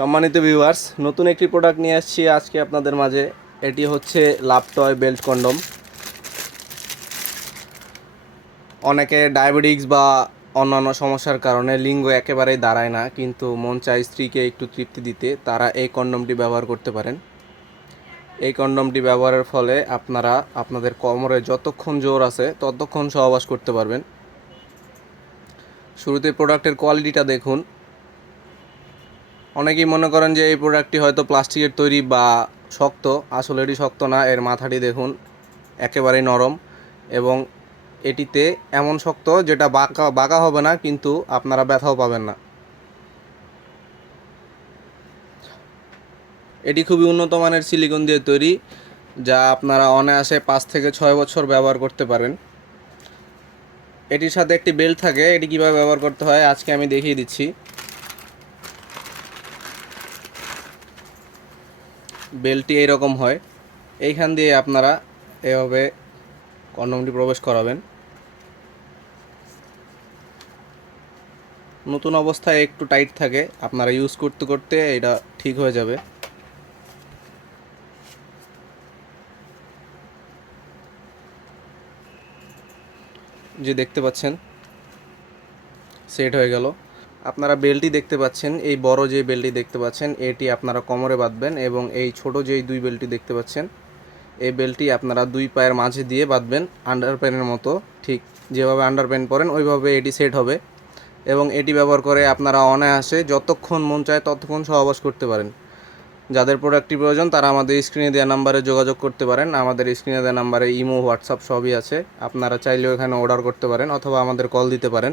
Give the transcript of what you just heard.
সম্মানিত ভিউয়ার্স নতুন একটি প্রোডাক্ট নিয়ে আসছি আজকে আপনাদের মাঝে। এটি হচ্ছে লাপটয় বেল্ট কন্ডম। অনেকে ডায়াবেটিক্স বা অন্যান্য সমস্যার কারণে লিঙ্গ একেবারেই দাঁড়ায় না, কিন্তু মন চায় স্ত্রীকে একটু তৃপ্তি দিতে, তারা এই কন্ডমটি ব্যবহার করতে পারেন। এই কন্ডমটি ব্যবহারের ফলে আপনারা, আপনাদের কোমরে যতক্ষণ জোর আছে, ততক্ষণ সহবাস করতে পারবেন। শুরুতে প্রোডাক্টের কোয়ালিটিটা দেখুন। অনেকেই মনে করেন যে এই প্রোডাক্টটি হয়তো প্লাস্টিকের তৈরি বা শক্ত। আসলে এটি শক্ত না, এর মাথাটি দেখুন, একেবারেই নরম। এবং এটিতে এমন শক্ত যেটা বাঁকা বাঁকা হবে না, কিন্তু আপনারা ব্যথাও পাবেন না। এটি খুবই উন্নত মানের সিলিকন দিয়ে তৈরি, যা আপনারা অনায়াসে পাঁচ থেকে ছয় বছর ব্যবহার করতে পারেন। এটির সাথে একটি বেল্ট থাকে, এটি কীভাবে ব্যবহার করতে হয় আজকে আমি দেখিয়ে দিচ্ছি। বেল্টটি এইরকম হয়। এইখান দিয়ে আপনারা এভাবে কন্ডমটি প্রবেশ করাবেন। নতুন অবস্থায় একটু টাইট থাকে, আপনারা ইউজ করতে করতে এটা ঠিক হয়ে যাবে। যে দেখতে পাচ্ছেন সেট হয়ে গেল। আপনারা বেল্টটি দেখতে পাচ্ছেন, এই বড় যে বেল্টটি দেখতে পাচ্ছেন, এটি আপনারা কোমরে বাঁধবেন এবং এই ছোট যেই দুই বেল্টটি দেখতে পাচ্ছেন, এই বেল্টটি আপনারা দুই পায়ের মাঝে দিয়ে বাঁধবেন আন্ডার মতো, ঠিক যেভাবে আন্ডার প্যান্ট পরেন ওইভাবে এটি সেট হবে এবং এটি ব্যবহার করে আপনারা অনায়াসে যতক্ষণ মন চায় ততক্ষণ সহবাস করতে পারেন। যাদের প্রোডাক্টটি প্রয়োজন তারা আমাদের স্ক্রিনে দেওয়া নাম্বারে যোগাযোগ করতে পারেন, আমাদের স্ক্রিনে দেওয়া নাম্বারে ইমো হোয়াটসঅ্যাপ সবই আছে, আপনারা চাইলেও এখানে অর্ডার করতে পারেন অথবা আমাদের কল দিতে পারেন।